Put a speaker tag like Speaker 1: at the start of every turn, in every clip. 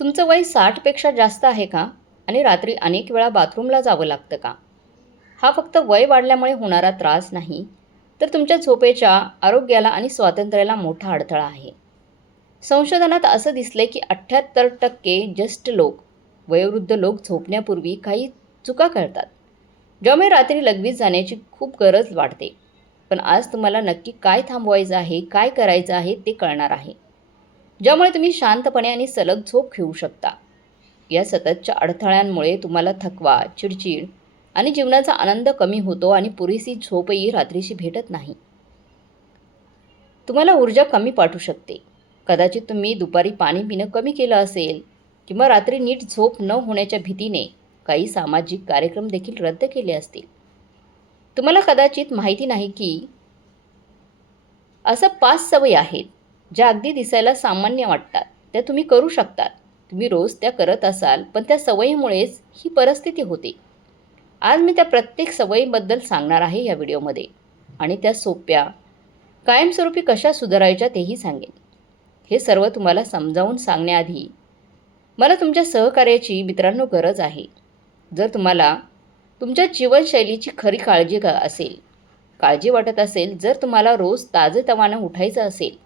Speaker 1: तुमचं वय साठपेक्षा जास्त आहे का? आणि रात्री अनेक वेळा बाथरूमला जावं लागतं का? हा फक्त वय वाढल्यामुळे होणारा त्रास नाही तर तुमच्या झोपेच्या आरोग्याला आणि स्वातंत्र्याला मोठा अडथळा आहे. संशोधनात असं दिसले की अठ्ठ्याहत्तर टक्के ज्येष्ठ लोक वयोवृद्ध लोक झोपण्यापूर्वी काही चुका करतात ज्यामुळे रात्री लगवीत जाण्याची खूप गरज वाटते पण आज तुम्हाला नक्की काय थांबवायचं आहे काय करायचं आहे ते कळणार आहे. ज्यामुळे तुम्ही शांतपणे आणि सलग झोप घेऊ शकता. या सततच्या अडथळ्यांमुळे तुम्हाला थकवा चिडचिड आणि जीवनाचा आनंद कमी होतो आणि पुरेशी झोपही रात्रीशी भेटत नाही. तुम्हाला ऊर्जा कमी पाठवू शकते. कदाचित तुम्ही दुपारी पाणी पिणं कमी केलं असेल किंवा रात्री नीट झोप न होण्याच्या भीतीने काही सामाजिक कार्यक्रम देखील रद्द केले असतील. तुम्हाला कदाचित माहिती नाही की असं पाच सवयी आहेत. ज्या अगदी दिसायला सामान्य वाटतात त्या तुम्ही करू शकतात. तुम्ही रोज त्या करत असाल पण त्या सवयीमुळेच ही परिस्थिती होते. आज मी त्या प्रत्येक सवयीबद्दल सांगणार आहे या व्हिडिओमध्ये. आणि त्या सोप्या कायमस्वरूपी कशा सुधारायच्या तेही सांगेन. हे सर्व तुम्हाला समजावून सांगण्याआधी मला तुमच्या सहकार्याची मित्रांनो गरज आहे. जर तुम्हाला तुमच्या जीवनशैलीची खरी काळजी का असेल काळजी वाटत असेल जर तुम्हाला रोज ताजेतवानं उठायचं असेल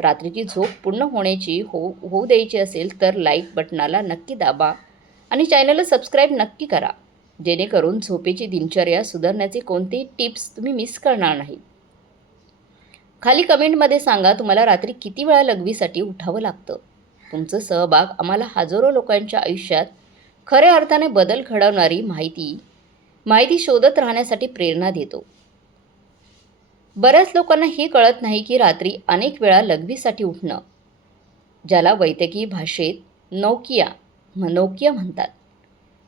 Speaker 1: रात्रीची झोप पूर्ण होण्याची हो होऊ द्यायची असेल तर लाईक बटनाला नक्की दाबा आणि चॅनलला सबस्क्राईब नक्की करा. जेणेकरून झोपेची दिनचर्या सुधारण्याचे कोणतेही टिप्स तुम्ही मिस करणार नाही. खाली कमेंटमध्ये सांगा तुम्हाला रात्री किती वेळा लघवीसाठी उठावं लागतं? तुमचं सहभाग आम्हाला हजारो लोकांच्या आयुष्यात खऱ्या अर्थाने बदल घडवणारी माहिती माहिती शोधत राहण्यासाठी प्रेरणा देतो. बऱ्याच लोकांना हे कळत नाही की रात्री अनेक वेळा लघवीसाठी उठणं ज्याला वैद्यकीय भाषेत नौकिया नोकिया म्हणतात.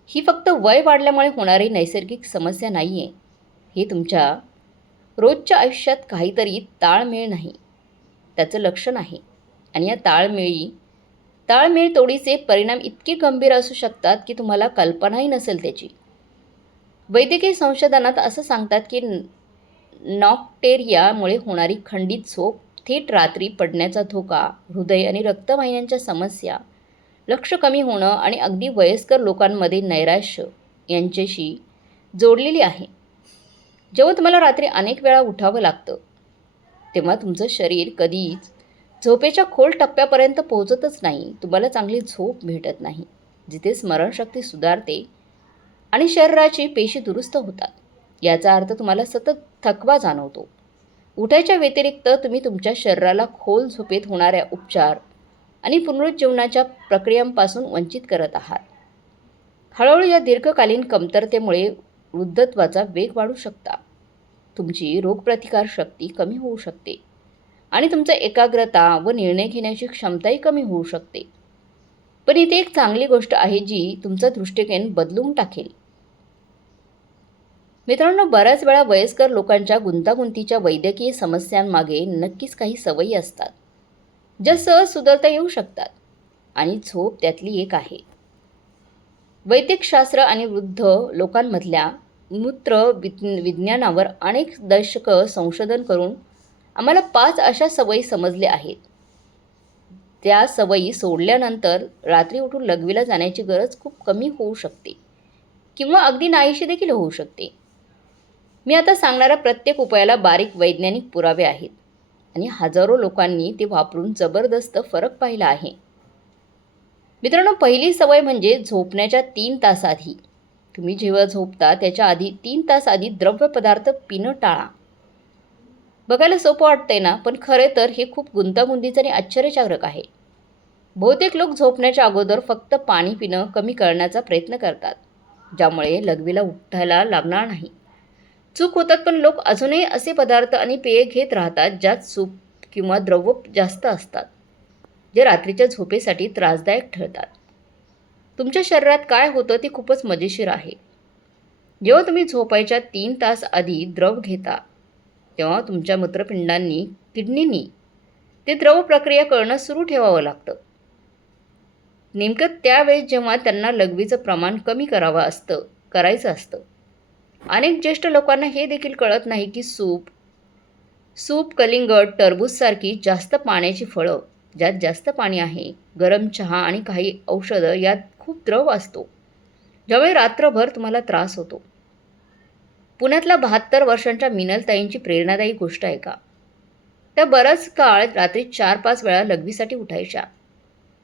Speaker 1: ही फक्त वय वाढल्यामुळे होणारी नैसर्गिक समस्या नाही आहे हे तुमच्या रोजच्या आयुष्यात काहीतरी ताळमेळ नाही. त्याचं लक्षण आहे. आणि या ताळमेळी ताळमेळ तोडीचे परिणाम इतके गंभीर असू शकतात की तुम्हाला कल्पनाही नसेल त्याची. वैद्यकीय संशोधनात असं सांगतात की नॉक्टेरियामुळे होणारी खंडित झोप थेट रात्री पडण्याचा धोका हृदय आणि रक्तवाहिन्यांच्या समस्या लक्ष कमी होणं आणि अगदी वयस्कर लोकांमध्ये नैराश्य यांच्याशी जोडलेली आहे. जेव्हा तुम्हाला रात्री अनेक वेळा उठावं लागतं तेव्हा तुमचं शरीर कधीच झोपेच्या खोल टप्प्यापर्यंत पोहोचतच नाही. तुम्हाला चांगली झोप भेटत नाही जिथे स्मरणशक्ती सुधारते आणि शरीराची पेशी दुरुस्त होतात. याचा अर्थ तुम्हाला सतत थकवा जाणवतो. उठायच्या व्यतिरिक्त तुम्ही तुमच्या शरीराला खोल झोपेत होणाऱ्या उपचार आणि पुनरुज्जीवनाच्या प्रक्रियांपासून वंचित करत आहात. हळूहळू या दीर्घकालीन कमतरतेमुळे वृद्धत्वाचा वेग वाढू शकता. तुमची रोगप्रतिकार शक्ती कमी होऊ शकते आणि तुमचं एकाग्रता व निर्णय घेण्याची क्षमताही कमी होऊ शकते. पण इथे एक चांगली गोष्ट आहे जी तुमचा दृष्टिकोन बदलून टाकेल. मित्रांनो बऱ्याच वेळा वयस्कर लोकांच्या गुंतागुंतीच्या वैद्यकीय समस्यांमागे नक्कीच काही सवयी असतात ज्या सहज सुधारता येऊ शकतात आणि झोप त्यातली एक आहे. वैद्यकशास्त्र आणि वृद्ध लोकांमधल्या मूत्र विज्ञानावर अनेक दशकं संशोधन करून आम्हाला पाच अशा सवयी समजल्या आहेत. त्या सवयी सोडल्यानंतर रात्री उठून लघवीला जाण्याची गरज खूप कमी होऊ शकते किंवा अगदी नाहीशी देखील होऊ शकते. मी आता सांगणाऱ्या प्रत्येक उपायाला बारीक वैज्ञानिक पुरावे आहेत. आणि हजारो लोकांनी ते वापरून जबरदस्त फरक पाहिला आहे. मित्रांनो पहिली सवय म्हणजे झोपण्याच्या तीन तासाआधी तुम्ही जेव्हा झोपता त्याच्या आधी तीन तास आधी द्रव्य पदार्थ पिणं टाळा. बघायला सोपं वाटतंय ना पण खरे तर हे खूप गुंतागुंतीचं आणि आश्चर्यकारक आहे. बहुतेक लोक झोपण्याच्या अगोदर फक्त पाणी पिणं कमी करण्याचा प्रयत्न करतात ज्यामुळे लघवीला उठायला लागणार नाही. चूक होतात पण लोक अजूनही असे पदार्थ आणि पेये घेत राहतात ज्यात सूप किंवा द्रव जास्त असतात जे रात्रीच्या झोपेसाठी त्रासदायक ठरतात. तुमच्या शरीरात काय होतं ते खूपच मजेशीर आहे. जेव्हा तुम्ही झोपायच्या तीन तास आधी द्रव घेता तेव्हा तुमच्या मूत्रपिंडांनी किडनीनी ते द्रव प्रक्रिया करणं सुरू ठेवावं लागतं. नेमकं त्यावेळेस जेव्हा त्यांना लघवीचं प्रमाण कमी करावं असतं करायचं असतं अनेक ज्येष्ठ लोकांना हे देखील कळत नाही की सूप सूप कलिंगड टरबूजसारखी जास्त पाण्याची फळं ज्यात जास्त पाणी आहे गरम चहा आणि काही औषधं यात खूप द्रव असतो. ज्यामुळे रात्रभर तुम्हाला त्रास होतो. पुण्यातल्या बहात्तर वर्षांच्या मिनलताईंची प्रेरणादायी गोष्ट आहे का? त्या बराच काळ रात्री चार पाच वेळा लघवीसाठी उठायच्या.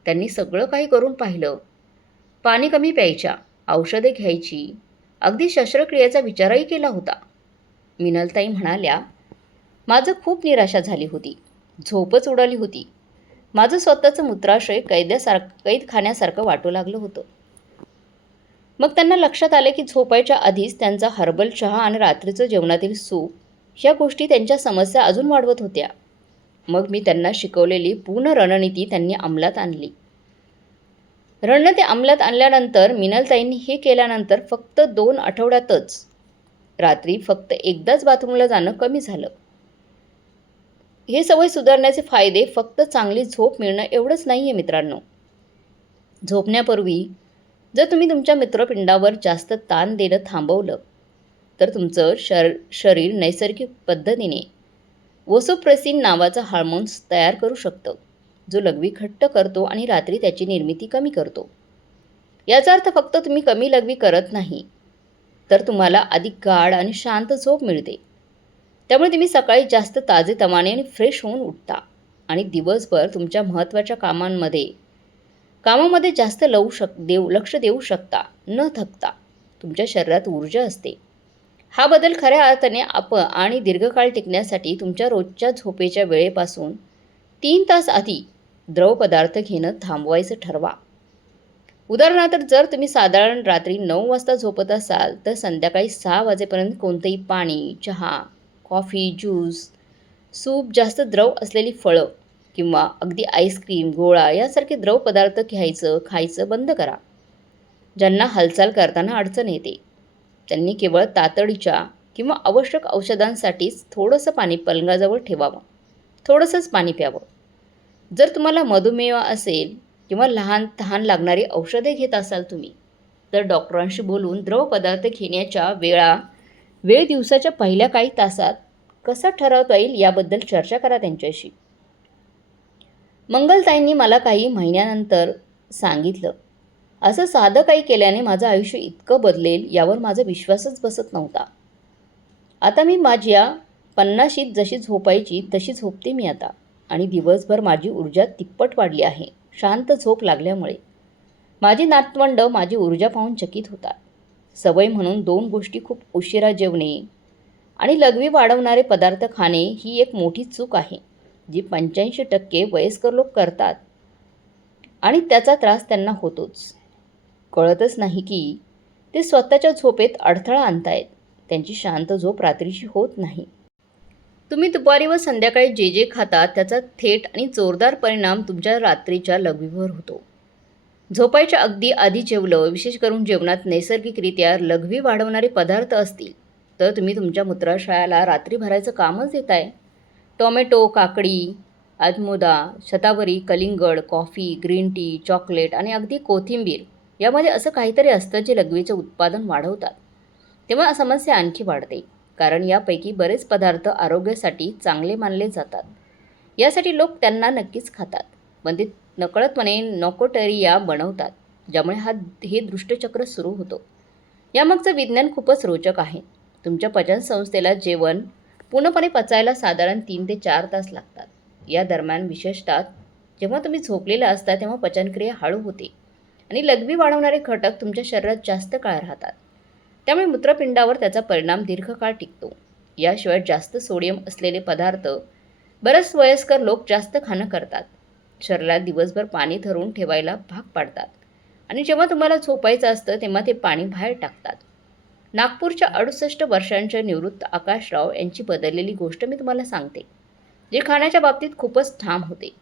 Speaker 1: त्यांनी सगळं काही करून पाहिलं. पाणी कमी प्यायच्या औषधे घ्यायची अगदी शस्त्रक्रियेचा विचारही केला होता. मिनलताई म्हणाल्या माझं खूप निराशा झाली होती. झोपच उडाली होती. माझं स्वतःचं मूत्राशय कैद्यासारखं कैद खाण्यासारखं वाटू लागलं होतं. मग त्यांना लक्षात आलं की झोपायच्या आधीच त्यांचा हर्बल चहा आणि रात्रीचं जेवणातील सूप ह्या गोष्टी त्यांच्या समस्या अजून वाढवत होत्या. मग मी त्यांना शिकवलेली पूर्ण रणनीती त्यांनी अंमलात आणली. रणनीती अंमलात आणल्यानंतर मिनलताईंनी हे केल्यानंतर फक्त दोन आठवड्यातच रात्री फक्त एकदाच बाथरूमला जाणं कमी झालं. हे सवय सुधारण्याचे फायदे फक्त चांगली झोप मिळणं एवढंच नाही आहे मित्रांनो. झोपण्यापूर्वी जर तुम्ही तुमच्या मित्रपिंडावर जास्त ताण देणं थांबवलं तर तुमचं शर शरीर नैसर्गिक पद्धतीने वोसोप्रेसिन नावाचं हार्मोन्स तयार करू शकतं. जो लघवी घट्ट करतो आणि रात्री त्याची निर्मिती कमी करतो. याचा अर्थ फक्त तुम्ही कमी लघवी करत नाही तर तुम्हाला अधिक गाढ आणि शांत झोप मिळते. त्यामुळे तुम्ही सकाळी जास्त ताजेतमाने आणि फ्रेश होऊन उठता आणि दिवसभर तुमच्या महत्त्वाच्या कामांमध्ये कामामध्ये जास्त लवू शक देऊ लक्ष देऊ शकता न थकता. तुमच्या शरीरात ऊर्जा असते. हा बदल खऱ्या अर्थाने आप आणि दीर्घकाळ टिकण्यासाठी तुमच्या रोजच्या झोपेच्या वेळेपासून तीन तास आधी द्रव पदार्थ घेणं थांबवायचं ठरवा. उदाहरणार्थ जर तुम्ही साधारण रात्री नऊ वाजता झोपत असाल तर संध्याकाळी सहा वाजेपर्यंत कोणतंही पाणी चहा कॉफी ज्यूस सूप जास्त द्रव असलेली फळं किंवा अगदी आईस्क्रीम गोळा यासारखे द्रव पदार्थ घ्यायचं खायचं बंद करा. ज्यांना हालचाल करताना अडचण येते. त्यांनी केवळ तातडीच्या किंवा आवश्यक औषधांसाठीच थोडंसं पाणी पलंगाजवळ ठेवावं. थोडंसंच पाणी प्यावं. जर तुम्हाला मधुमेह असेल किंवा लहान तहान लागणारी औषधे घेत असाल तुम्ही तर डॉक्टरांशी बोलून द्रव पदार्थ घेण्याच्या वेळा वेळ दिवसाच्या पहिल्या काही तासात कसा ठरवता येईल याबद्दल चर्चा करा त्यांच्याशी. मंगलताईंनी मला काही महिन्यानंतर सांगितलं असं साधं काही केल्याने माझं आयुष्य इतकं बदलेल यावर माझा विश्वासच बसत नव्हता. आता मी माझ्या पन्नाशीत जशी झोपायची तशी झोपते मी आता. आणि दिवसभर माझी ऊर्जा तिप्पट वाढली आहे. शांत झोप लागल्यामुळे. माझी नातवंड माझी ऊर्जा पाहून चकित होतात. सवय म्हणून दोन गोष्टी खूप उशिरा जेवणे आणि लघवी वाढवणारे पदार्थ खाणे ही एक मोठी चूक आहे जी पंच्याऐंशी टक्के वयस्कर लोक करतात आणि त्याचा त्रास त्यांना होतोच. कळतच नाही की ते स्वतःच्या झोपेत अडथळा आणतायत. त्यांची शांत झोप रात्रीची होत नाही. तुम्ही दुपारी व संध्याकाळी जे जे खाता त्याचा थेट आणि जोरदार परिणाम तुमच्या रात्रीच्या लघवीवर होतो. झोपायच्या अगदी आधी जेवलं विशेष करून जेवणात नैसर्गिकरित्या लघवी वाढवणारे पदार्थ असतील तर तुम्ही तुमच्या मूत्राशयाला रात्री भरायचं कामच देत आहे टोमॅटो काकडी आजमोदा शतावरी कलिंगड कॉफी ग्रीन टी चॉकलेट आणि अगदी कोथिंबीर यामध्ये असं काहीतरी असतं जे लघवीचं उत्पादन वाढवतात. तेव्हा समस्या आणखी वाढते. कारण यापैकी बरेच पदार्थ आरोग्यासाठी चांगले मानले जातात. यासाठी लोक त्यांना नक्कीच खातात. पण ते नकळतपणे नॉकोटेरिया बनवतात ज्यामुळे हा हे दृष्टचक्र सुरू होतो. यामागचं विज्ञान खूपच रोचक आहे. तुमच्या पचनसंस्थेला जेवण पूर्णपणे पचायला साधारण तीन ते चार तास लागतात. या दरम्यान विशेषतः जेव्हा तुम्ही झोपलेला असता तेव्हा पचनक्रिया हळू होते आणि लघवी वाढवणारे घटक तुमच्या शरीरात जास्त काळ राहतात. त्यामुळे मूत्रपिंडावर त्याचा परिणाम दीर्घकाळ टिकतो. याशिवाय जास्त सोडियम असलेले पदार्थ बरेच वयस्कर लोक जास्त खाणं करतात. शरीरात दिवसभर पाणी धरून ठेवायला भाग पाडतात. आणि जेव्हा तुम्हाला झोपायचं असतं तेव्हा ते पाणी बाहेर टाकतात. नागपूरच्या अडुसष्ट वर्षांच्या निवृत्त आकाशराव यांची बदललेली गोष्ट मी तुम्हाला सांगते जे खाण्याच्या बाबतीत खूपच ठाम होते.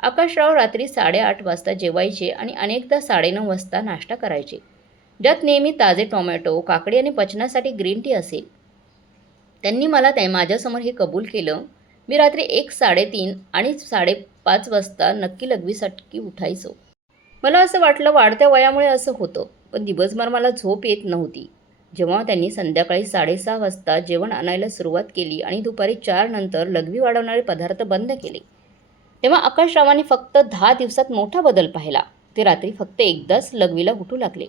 Speaker 1: आकाशराव रात्री साडेआठ वाजता जेवायचे आणि अनेकदा साडेनऊ वाजता नाश्ता करायचे. ज्यात नेहमी ताजे टोमॅटो काकडी आणि पचनासाठी ग्रीन टी असेल. त्यांनी मला त्या माझ्यासमोर हे कबूल केलं. मी रात्री एक साडेतीन आणि साडेपाच वाजता नक्की लघवीसाठी उठायचो. मला असं वाटलं वाढत्या वयामुळे असं होतं पण दिवसभर मला झोप येत नव्हती. जेव्हा त्यांनी संध्याकाळी साडेसहा वाजता जेवण आणायला सुरुवात केली आणि दुपारी चार नंतर लघवी वाढवणारे पदार्थ बंद केले. तेव्हा आकाशरावाने फक्त दहा दिवसात मोठा बदल पाहिला. ते रात्री फक्त एकदाच लघवीला उठू लागले.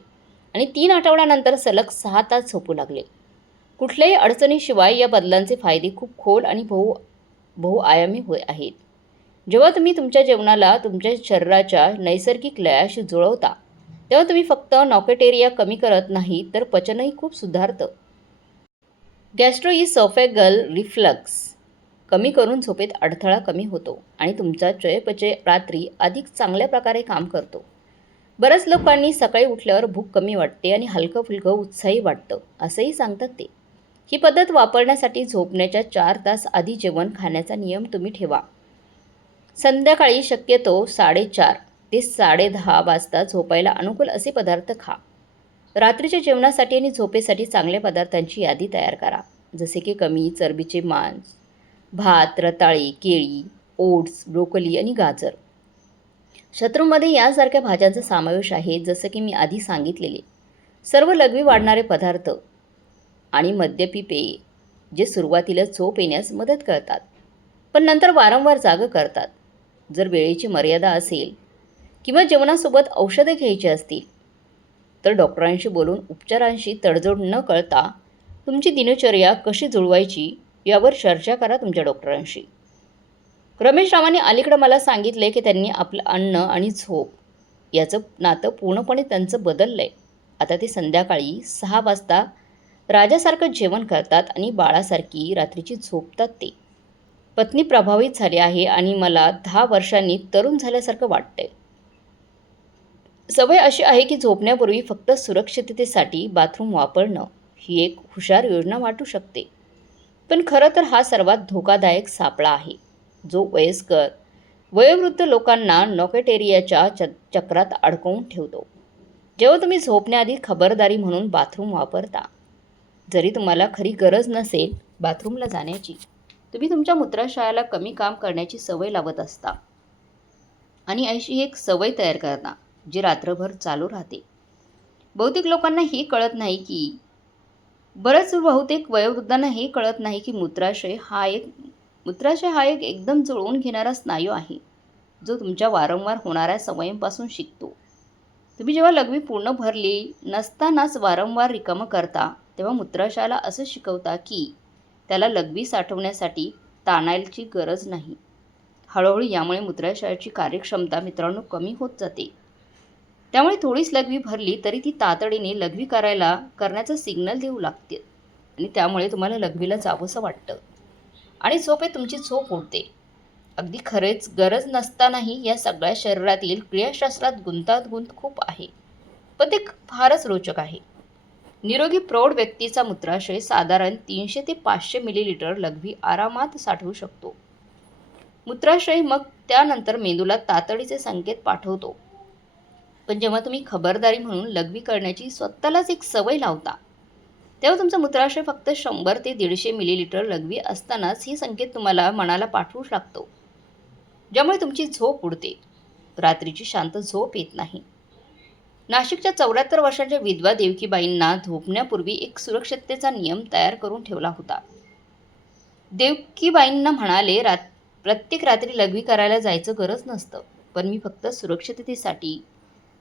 Speaker 1: आणि तीन आठवड्यानंतर सलग सहा तास झोपू लागले. कुठल्याही अडचणीशिवाय या बदलांचे फायदे खूप खोल आणि बहु बहुआयामी होय आहेत. जेव्हा तुम्ही तुमच्या जेवणाला तुमच्या शरीराच्या नैसर्गिक लयाशी जुळवता तेव्हा तुम्ही फक्त नॉकेटेरिया कमी करत नाही तर पचनही खूप सुधारतं. गॅस्ट्रोइसॉफेगल रिफ्लक्स कमी करून झोपेत अडथळा कमी होतो आणि तुमचा चयपचय रात्री अधिक चांगल्या प्रकारे काम करतो. बऱ्याच लोकांनी सकाळी उठल्यावर भूक कमी वाटते आणि हलकं फुलकं उत्साही वाटतं असंही सांगतात ते. ही पद्धत वापरण्यासाठी झोपण्याच्या चार तास आधी जेवण खाण्याचा नियम तुम्ही ठेवा. संध्याकाळी शक्यतो साडेचार ते साडेदहा वाजता झोपायला अनुकूल असे पदार्थ खा. रात्रीच्या जेवणासाठी आणि झोपेसाठी चांगल्या पदार्थांची यादी तयार करा जसे की कमी चरबीचे मांस भात रताळी केळी ओट्स ब्रोकोली आणि गाजर. शत्रूमध्ये यासारख्या भाज्यांचा समावेश आहे जसं की मी आधी सांगितलेले. सर्व लघवी वाढणारे पदार्थ आणि मद्यपी पेये जे सुरुवातीला झोप येण्यास मदत करतात पण नंतर वारंवार जागं करतात. जर वेळेची मर्यादा असेल किंवा जेवणासोबत औषधे घ्यायची असतील तर डॉक्टरांशी बोलून उपचारांशी तडजोड न कळता तुमची दिनचर्या कशी जुळवायची यावर चर्चा करा तुमच्या डॉक्टरांशी. रमेश रावांनी अलीकडं मला सांगितले की त्यांनी आपलं अन्न आणि झोप याचं नातं पूर्णपणे त्यांचं बदललं आहे आता ते संध्याकाळी सहा वाजता राजासारखं जेवण करतात आणि बाळासारखी रात्रीची झोपतात ते. पत्नी प्रभावित झाली आहे आणि मला दहा वर्षांनी तरुण झाल्यासारखं वाटतंय. सवय अशी आहे की झोपण्यापूर्वी फक्त सुरक्षिततेसाठी बाथरूम वापरणं ही एक हुशार योजना वाटू शकते. पण खरं तर हा सर्वात धोकादायक सापळा आहे. जो वयस्कर वयोवृद्ध लोकांना नॉकेटेरियाच्या च चक्रात अडकवून ठेवतो. जेव्हा तुम्ही झोपण्याआधी खबरदारी म्हणून बाथरूम वापरता जरी तुम्हाला खरी गरज नसेल बाथरूमला जाण्याची तुम्ही तुमच्या मूत्राशयाला कमी काम करण्याची सवय लावत असता. आणि अशी एक सवय तयार करता जी रात्रभर चालू राहते. बहुतेक लोकांना हे कळत नाही की बरंच बहुतेक वयोवृद्धांना हे कळत नाही की मूत्राशय हा एक मूत्राशय हा एक एकदम जुळवून घेणारा स्नायू आहे जो तुमच्या वारंवार होणाऱ्या सवयींपासून शिकतो. तुम्ही जेव्हा लघवी पूर्ण भरली नसतानाच वारंवार रिकामं करता तेव्हा मूत्राशयाला असं शिकवता की त्याला लघवी साठवण्यासाठी ताणायची गरज नाही. हळूहळू यामुळे मूत्राशयाची कार्यक्षमता मित्रांनो कमी होत जाते. त्यामुळे थोडीच लघवी भरली तरी ती तातडीने लघवी करायला करण्याचं सिग्नल देऊ लागते. आणि त्यामुळे तुम्हाला लघवीला जावंसं वाटतं. आणि झोपेत तुमची झोप उडते. अगदी खरेच गरज नसतानाही या सगळ्या शरीरातील क्रियाशास्त्रात गुंतागुंत खूप आहे. पण ते फारच रोचक आहे. निरोगी प्रौढ व्यक्तीचा मूत्राशय साधारण तीनशे ते पाचशे मिलीलिटर लघवी आरामात साठवू शकतो. मूत्राशय मग त्यानंतर मेंदूला तातडीचे संकेत पाठवतो. पण जेव्हा तुम्ही खबरदारी म्हणून लघवी करण्याची स्वतःलाच एक सवय लावता तेव्हा तुमचं मूत्राशय फक्त शंभर ते दीडशे मिलीलिटर लघवी असतानाच ही संकेत तुम्हाला मनाला पाठवू लागतो ज्यामुळे तुमची झोप उडते. रात्रीची शांत झोप येत नाही. नाशिकच्या चौऱ्याहत्तर वर्षांच्या विधवा देवकीबाईंना झोपण्यापूर्वी एक सुरक्षिततेचा नियम तयार करून ठेवला होता. देवकीबाईंना म्हणाले रात प्रत्येक रात्री लघवी करायला जायचं गरज नसतं. पण मी फक्त सुरक्षिततेसाठी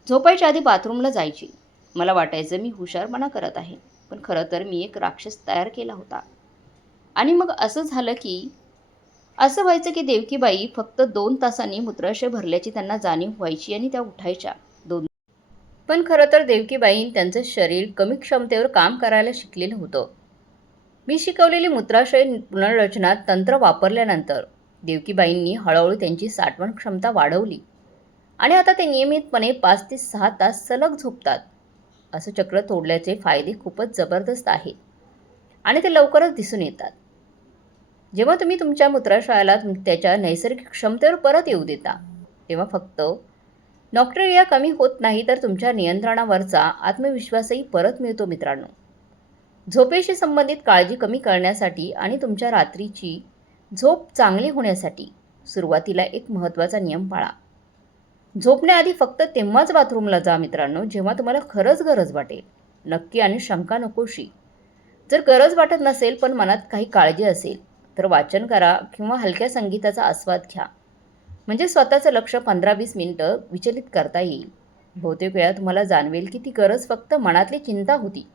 Speaker 1: झोपायच्या आधी बाथरूमला जायची. मला वाटायचं मी हुशारपणा करत आहे. पण खरं तर मी एक राक्षस तयार केला होता. आणि मग असं झालं की असं व्हायचं की देवकीबाई फक्त दोन तासांनी मूत्राशय भरल्याची त्यांना जाणीव व्हायची आणि त्या उठायच्या दोन पण खरं तर देवकीबाईं त्यांचं शरीर कमी क्षमतेवर काम करायला शिकलेलं होतं. मी शिकवलेली मूत्राशय पुनर्रचना तंत्र वापरल्यानंतर देवकीबाईंनी हळूहळू त्यांची साठवण क्षमता वाढवली. आणि आता ते नियमितपणे पाच ते सहा तास सलग झोपतात. असं चक्र तोडल्याचे फायदे खूपच जबरदस्त आहेत. आणि ते लवकरच दिसून येतात. जेव्हा तुम्ही तुमच्या मूत्राशयाला तुम त्याच्या नैसर्गिक क्षमतेवर परत येऊ देता तेव्हा फक्त नॉक्टेरिया कमी होत नाही तर तुमच्या नियंत्रणावरचा आत्मविश्वासही परत मिळतो मित्रांनो. झोपेशी संबंधित काळजी कमी करण्यासाठी आणि तुमच्या रात्रीची झोप चांगली होण्यासाठी सुरुवातीला एक महत्त्वाचा नियम पाळा. झोपण्याआधी फक्त तेव्हाच बाथरूमला जा मित्रांनो जेव्हा तुम्हाला खरंच गरज वाटेल. नक्की आणि शंका नकोशी. जर गरज वाटत नसेल पण मनात काही काळजी असेल तर वाचन करा किंवा हलक्या संगीताचा आस्वाद घ्या. म्हणजे स्वतःचं लक्ष पंधरा वीस मिनटं विचलित करता येईल. बहुतेक वेळा तुम्हाला जाणवेल की ती गरज फक्त मनातली चिंता होती.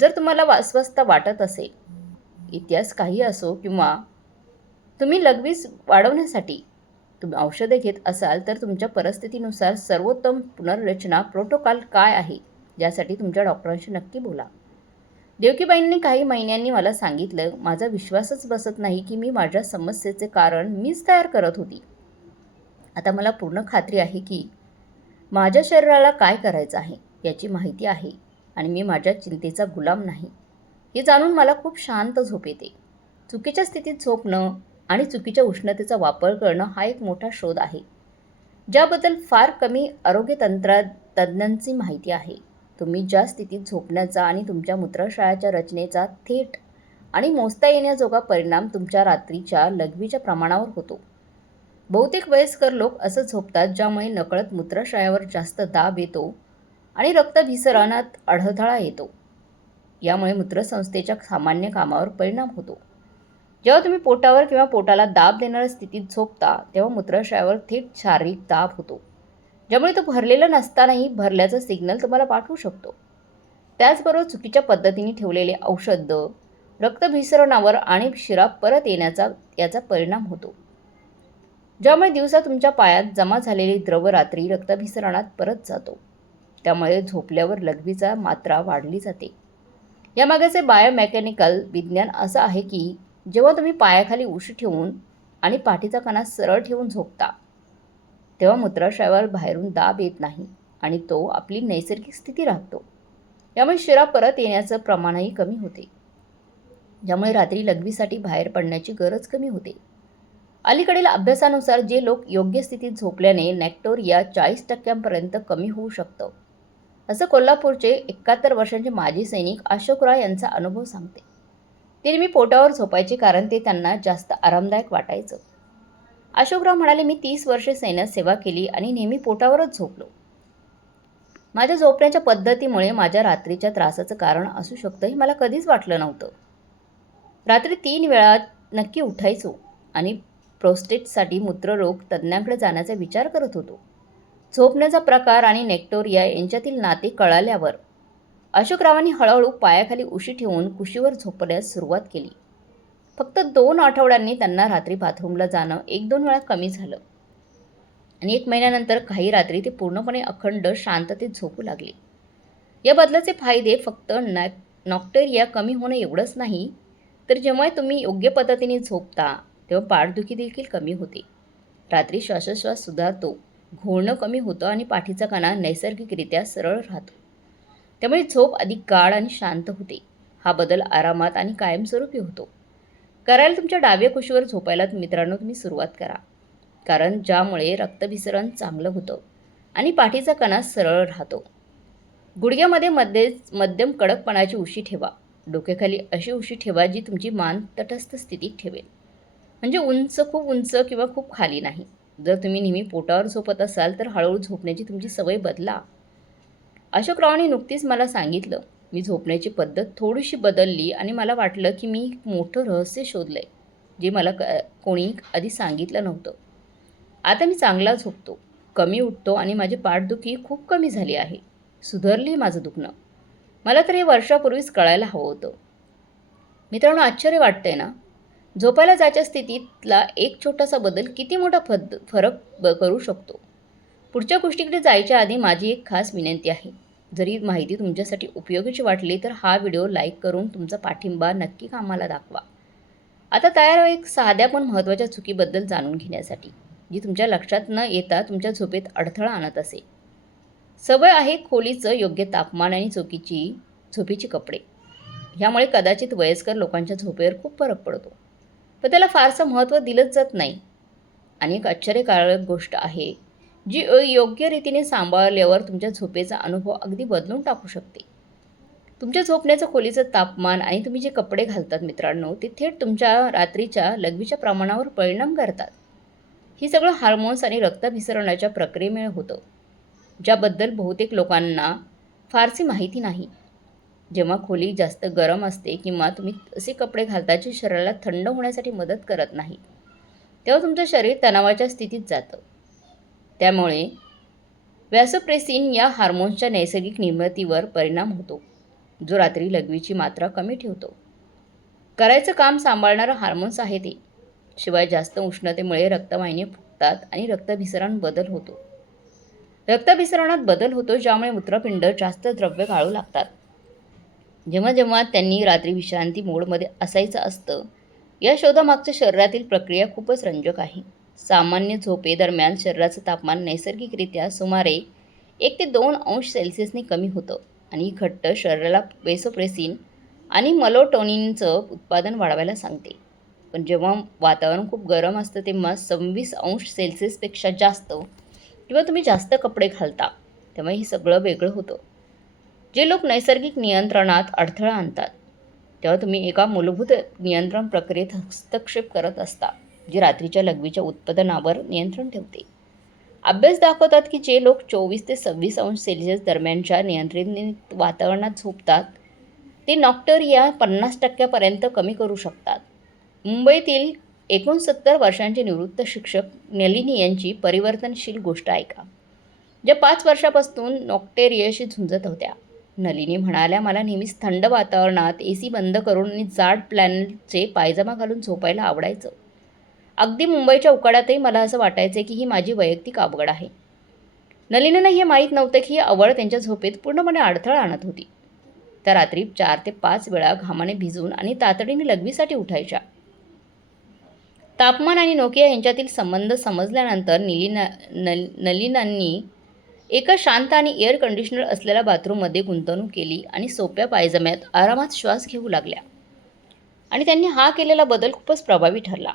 Speaker 1: जर तुम्हाला वा अस्वस्थ वाटत असेल इतिहास काही असो किंवा तुम्ही लगवीच वाढवण्यासाठी तुम्ही औषधे घेत असाल तर तुमच्या परिस्थितीनुसार सर्वोत्तम पुनर्रचना प्रोटोकॉल काय आहे? यासाठी तुमच्या डॉक्टरांशी नक्की बोला. देवकीबाईंनी काही महिन्यांनी मला सांगितलं माझा विश्वासच बसत नाही की मी माझ्या समस्येचे कारण मीच तयार करत होती. आता मला पूर्ण खात्री आहे की माझ्या शरीराला काय करायचं आहे याची माहिती आहे आणि मी माझ्या चिंतेचा गुलाम नाही. हे जाणून मला खूप शांत झोप येते. चुकीच्या स्थितीत झोपणं आणि चुकीच्या उष्णतेचा वापर करणं हा एक मोठा शोध आहे. ज्याबद्दल फार कमी आरोग्यतंत्रा तज्ज्ञांची माहिती आहे. तुम्ही ज्या स्थितीत झोपण्याचा आणि तुमच्या मूत्राशयाच्या रचनेचा थेट आणि मोजता येण्याजोगा परिणाम तुमच्या रात्रीच्या लघवीच्या प्रमाणावर होतो. बहुतेक वयस्कर लोक असं झोपतात ज्यामुळे नकळत मूत्रशयावर जास्त दाब येतो आणि रक्तभिसरणात अडथळा येतो. यामुळे मूत्रसंस्थेच्या सामान्य कामावर परिणाम होतो. जेव्हा तुम्ही पोटावर किंवा पोटाला दाब देणाऱ्या स्थितीत झोपता तेव्हा मूत्राशयावर थेट शारीरिक दाब होतो. ज्यामुळे तो भरलेला नसतानाही भरल्याचा सिग्नल तुम्हाला पाठवू शकतो. त्याचबरोबर चुकीच्या पद्धतीने ठेवलेले औषध रक्तभिसरणावर आणि शिरा परत येण्याचा याचा परिणाम होतो. ज्यामुळे दिवसा तुमच्या पायात जमा झालेली द्रव रात्री रक्तभिसरणात परत जातो. त्यामुळे झोपल्यावर लघवीचा मात्रा वाढली जाते. यामागेचे बायोमेकॅनिकल विज्ञान असं आहे की जेव्हा तुम्ही पायाखाली उशी ठेवून आणि पाठीचा कणा सरळ ठेवून झोपता तेव्हा मूत्राशयावर बाहेरून दाब येत नाही आणि तो आपली नैसर्गिक स्थिती राखतो यामुळे शिरा परत येण्याचं प्रमाणही कमी होते. ज्यामुळे रात्री लघवीसाठी बाहेर पडण्याची गरज कमी होते. अलीकडील अभ्यासानुसार जे लोक योग्य स्थितीत झोपल्याने नॅक्टोरिया चाळीस टक्क्यांपर्यंत कमी होऊ शकतं. असं कोल्हापूरचे एकाहत्तर वर्षांचे माजी सैनिक अशोक राय यांचा अनुभव सांगते. ते नेहमी पोटावर झोपायचे कारण ते त्यांना जास्त आरामदायक वाटायचं. अशोकराव म्हणाले मी तीस वर्षे सैन्यात सेवा केली आणि नेहमी पोटावरच झोपलो. माझ्या झोपण्याच्या पद्धतीमुळे माझ्या रात्रीच्या त्रासाचं कारण असू शकतं हे मला कधीच वाटलं नव्हतं. रात्री तीन वेळा नक्की उठायचो आणि प्रोस्टेटसाठी मूत्ररोग तज्ज्ञांकडे जाण्याचा विचार करत होतो. झोपण्याचा प्रकार आणि नेक्टोरिया यांच्यातील नाते कळाल्यावर अशोकरावांनी हळूहळू पायाखाली उशी ठेवून कुशीवर झोपण्यास सुरुवात केली. फक्त दोन आठवड्यांनी त्यांना रात्री बाथरूमला जाणं एक दोन वेळा कमी झालं. आणि एक महिन्यानंतर काही रात्री ते पूर्णपणे अखंड शांततेत झोपू लागले. या बदलाचे फायदे फक्त नॅ नॉक्टेरिया कमी होणं एवढंच नाही तर जेव्हा तुम्ही योग्य पद्धतीने झोपता तेव्हा पाठदुखी देखील कमी होते. रात्री श्वासोश्वास सुधारतो घोळणं कमी होतं आणि पाठीचा कणा नैसर्गिकरित्या सरळ राहतो. त्यामुळे झोप अधिक गाढ आणि शांत होते. हा बदल आरामात आणि कायमस्वरूपी होतो. करायला तुमच्या डाव्या कुशीवर झोपायला मित्रांनो तुम्ही सुरुवात करा. कारण ज्यामुळे रक्तभिसरण चांगलं होतं आणि पाठीचा कणा सरळ राहतो. गुडघ्यामध्ये मध्येच मध्यम कडकपणाची उशी ठेवा. डोक्याखाली अशी उशी ठेवा जी तुमची मान तटस्थ स्थितीत ठेवेल. म्हणजे उंच खूप उंच किंवा खूप खाली नाही. जर तुम्ही नेहमी पोटावर झोपत असाल तर हळूहळू झोपण्याची तुमची सवय बदला. अशोकरावांनी नुकतीच मला सांगितलं. मी झोपण्याची पद्धत थोडीशी बदलली आणि मला वाटलं की मी एक मोठं रहस्य शोधलं आहे जे मला क कोणी आधी सांगितलं नव्हतं. आता मी चांगला झोपतो कमी उठतो आणि माझी पाठदुखी खूप कमी झाली आहे. सुधारली माझं दुखणं. मला तर हे वर्षापूर्वीच कळायला हवं होतं. मित्रांनो आश्चर्य वाटतंय ना? झोपायला जायच्या स्थितीतला एक छोटासा बदल किती मोठा फद फरक ब करू शकतो? पुढच्या गोष्टीकडे जायच्या आधी माझी एक खास विनंती आहे. जरी माहिती तुमच्यासाठी उपयोगाची वाटली तर हा व्हिडिओ लाईक करून तुमचा पाठिंबा नक्की कामाला दाखवा. आता तयार एक साध्या पण महत्त्वाच्या चुकीबद्दल जाणून घेण्यासाठी जी तुमच्या लक्षात न येता तुमच्या झोपेत अडथळा आणत असे. सवय आहे खोलीचं योग्य तापमान आणि चुकीची झोपेची कपडे. ह्यामुळे कदाचित वयस्कर लोकांच्या झोपेवर खूप फरक पडतो. पण त्याला फारसं महत्त्व दिलंच जात नाही. आणि एक आश्चर्यकारक गोष्ट आहे जी योग्य रीतीने सांभाळल्यावर तुमच्या झोपेचा अनुभव अगदी बदलून टाकू शकते. तुमच्या झोपण्याचं खोलीचं तापमान आणि तुम्ही जे कपडे घालतात मित्रांनो ते थेट तुमच्या रात्रीच्या लघवीच्या प्रमाणावर परिणाम करतात. ही सगळं हार्मोन्स आणि रक्तभिसरणाच्या प्रक्रियेमुळे होतं. ज्याबद्दल बहुतेक लोकांना फारशी माहिती नाही. जेव्हा खोली जास्त गरम असते किंवा तुम्ही असे कपडे घालता जे शरीराला थंड होण्यासाठी मदत करत नाही तेव्हा तुमचं शरीर तणावाच्या स्थितीत जातं. त्यामुळे व्यासोप्रेसिन या हार्मोन्सच्या नैसर्गिक निर्मितीवर परिणाम होतो जो रात्री लघवीची मात्रा कमी ठेवतो. करायचं काम सांभाळणारं हार्मोन्स आहे ते. शिवाय जास्त उष्णतेमुळे रक्तवाहिन्या फुटतात आणि रक्तभिसरण बदल होतो. रक्तभिसरणात बदल होतो ज्यामुळे मूत्रपिंड जास्त द्रव्य गाळू लागतात. जेव्हा जेव्हा त्यांनी रात्री विश्रांती मोडमध्ये असायचं असतं या शोधामागच्या शरीरातील प्रक्रिया खूपच रंजक आहे. सामान्य झोपेदरम्यान शरीराचं तापमान नैसर्गिकरित्या सुमारे एक ते दोन अंश सेल्सिअसने कमी होतं आणि घट्ट शरीराला बेसोप्रेसिन आणि मलोटोनिनचं उत्पादन वाढवायला सांगते. पण जेव्हा वातावरण खूप गरम असतं तेव्हा सव्वीस अंश सेल्सिअसपेक्षा जास्त किंवा तुम्ही जास्त कपडे घालता तेव्हा हे सगळं वेगळं होतं. जे लोक नैसर्गिक नियंत्रणात अडथळा आणतात तेव्हा तुम्ही एका मूलभूत नियंत्रण प्रक्रियेत हस्तक्षेप करत असता. जी रात्रीच्या लघवीच्या उत्पादनावर नियंत्रण ठेवते. अभ्यास दाखवतात की जे लोक चोवीस ते सव्वीस अंश सेल्सिअस दरम्यानच्या नियंत्रित वातावरणात झोपतात ते नॉक्टरिया पन्नास टक्क्यापर्यंत कमी करू शकतात. मुंबईतील एकोणसत्तर वर्षांचे निवृत्त शिक्षक नलिनी यांची परिवर्तनशील गोष्ट ऐका ज्या पाच वर्षापासून नॉक्टेरियाशी झुंजत होत्या. नलिनी म्हणाल्या मला नेहमीच थंड वातावरणात ए सी बंद करून आणि जाड प्लॅनचे पायजमा घालून झोपायला आवडायचं. अगदी मुंबईच्या उकाड्यातही मला असं वाटायचं की ही माझी वैयक्तिक आवड आहे. नलिनीनं हे माहीत नव्हतं की ही आवड त्यांच्या झोपेत पूर्णपणे अडथळा आणत होती. त्या रात्री चार ते पाच वेळा घामाने भिजून आणि तातडीने लघवीसाठी उठायच्या. तापमान आणि नोकिया यांच्यातील संबंध समजल्यानंतर निलिना नल नलिनांनी एका शांत आणि एअर कंडिशनर असलेल्या बाथरूममध्ये गुंतवणूक केली आणि सोप्या पायजम्यात आरामात श्वास घेऊ लागल्या. आणि त्यांनी हा केलेला बदल खूपच प्रभावी ठरला.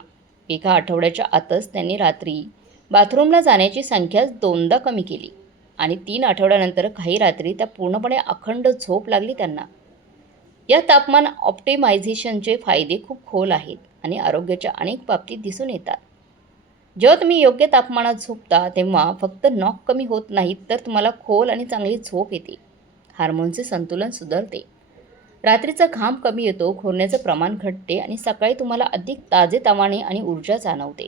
Speaker 1: एका आठवड्याच्या आतच त्यांनी रात्री बाथरूमला जाण्याची संख्या दोनदा कमी केली आणि तीन आठवड्यानंतर काही रात्री त्या पूर्णपणे अखंड झोप लागली त्यांना. या तापमान ऑप्टिमायझेशनचे फायदे खूप खोल आहेत आणि आरोग्याच्या अनेक बाबतीत दिसून येतात. जेव्हा तुम्ही योग्य तापमानात झोपता तेव्हा फक्त नॉक कमी होत नाहीत तर तुम्हाला खोल आणि चांगली झोप येते. हार्मोनचे संतुलन सुधारते. रात्रीचा घाम कमी येतो खोरण्याचं प्रमाण घटते आणि सकाळी तुम्हाला अधिक ताजेतवाने आणि ऊर्जा जाणवते.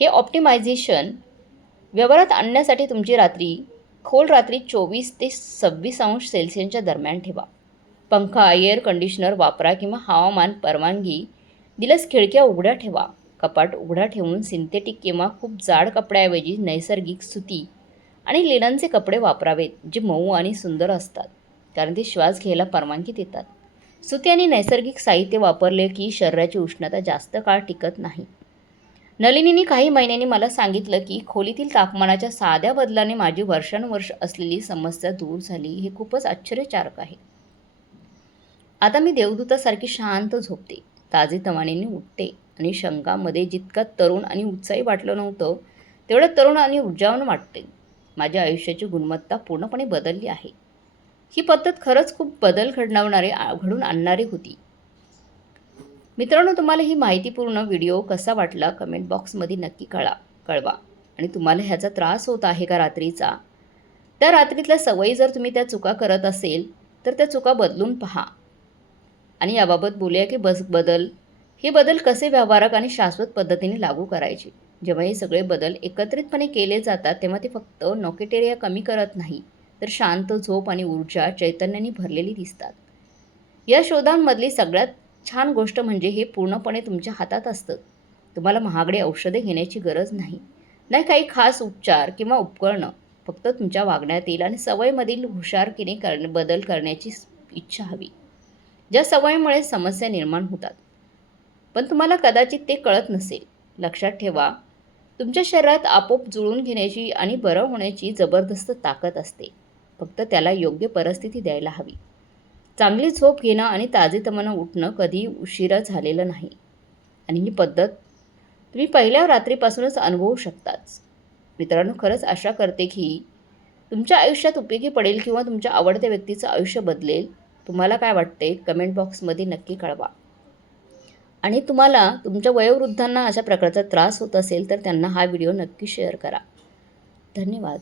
Speaker 1: हे ऑप्टिमायझेशन व्यवहारात आणण्यासाठी तुमची रात्री खोल रात्री चोवीस ते सव्वीस अंश सेल्सिअसच्या दरम्यान ठेवा. पंखा एअर कंडिशनर वापरा किंवा हवामान परवानगी दिल्यास खिडक्या उघड्या ठेवा. कपाट उघडा ठेवून सिंथेटिक किंवा खूप जाड कपड्याऐवजी नैसर्गिक सुती आणि लिननचे कपडे वापरावेत जे मऊ आणि सुंदर असतात. कारण ते श्वास घ्यायला परवानगी देतात. सुती नैसर्गिक साहित्य वापरले की शरीराची उष्णता जास्त काळ टिकत नाही. नलिनीने काही महिन्यांनी मला सांगितलं की खोलीतील तापमानाच्या साध्या बदलाने माझी वर्षानुवर्ष असलेली समस्या दूर झाली. हे खूपच आश्चर्यकारक आहे. आता मी देवदूतासारखी शांत झोपते. ताजे तवाणीने उठते आणि शंकामध्ये जितका तरुण आणि उत्साही वाटलं नव्हतं तेवढं तरुण आणि ऊर्जावान वाटते. माझ्या आयुष्याची गुणवत्ता पूर्णपणे बदलली आहे. ही पद्धत खरंच खूप बदल घडवणारे घडून आणणारी होती. मित्रांनो तुम्हाला ही माहितीपूर्ण व्हिडिओ कसा वाटला कमेंट बॉक्समध्ये नक्की कळा कळवा. आणि तुम्हाला ह्याचा त्रास होत आहे का रात्रीचा? त्या रात्रीतल्या सवयी जर तुम्ही त्या चुका करत असेल तर त्या चुका बदलून पहा. आणि याबाबत बोलूया की बस बदल. हे बदल कसे व्यावहारिक आणि शाश्वत पद्धतीने लागू करायचे? जेव्हा हे सगळे बदल एकत्रितपणे केले जातात तेव्हा ते फक्त नॉकेटेरिया कमी करत नाही. तर शांत झोप आणि ऊर्जा चैतन्याने भरलेली दिसतात. या शोधांमधली सगळ्यात छान गोष्ट म्हणजे हे पूर्णपणे तुमच्या हातात असतं. तुम्हाला महागडे औषधे घेण्याची गरज नाही. नाही काही खास उपचार किंवा उपकरणं फक्त तुमच्या वागण्यातील आणि सवयीमधील हुशारकीने कर बदल करण्याची इच्छा हवी. ज्या सवयीमुळे समस्या निर्माण होतात. पण तुम्हाला कदाचित ते कळत नसेल. लक्षात ठेवा तुमच्या शरीरात आपोआप जुळून घेण्याची आणि बरं होण्याची जबरदस्त ताकद असते. फक्त त्याला योग्य परिस्थिती द्यायला हवी. चांगली झोप घेणं आणि ताजेतमानं उठणं कधी उशिरा झालेलं नाही. आणि ही पद्धत तुम्ही पहिल्या रात्रीपासूनच अनुभवू शकताच मित्रांनो खरंच आशा करते की तुमच्या आयुष्यात उपयोगी पडेल किंवा तुमच्या आवडत्या व्यक्तीचं आयुष्य बदलेल. तुम्हाला काय वाटते? कमेंट बॉक्समध्ये नक्की कळवा. आणि तुम्हाला तुमच्या वयोवृद्धांना अशा प्रकारचा त्रास होत असेल तर त्यांना हा व्हिडिओ नक्की शेअर करा. धन्यवाद.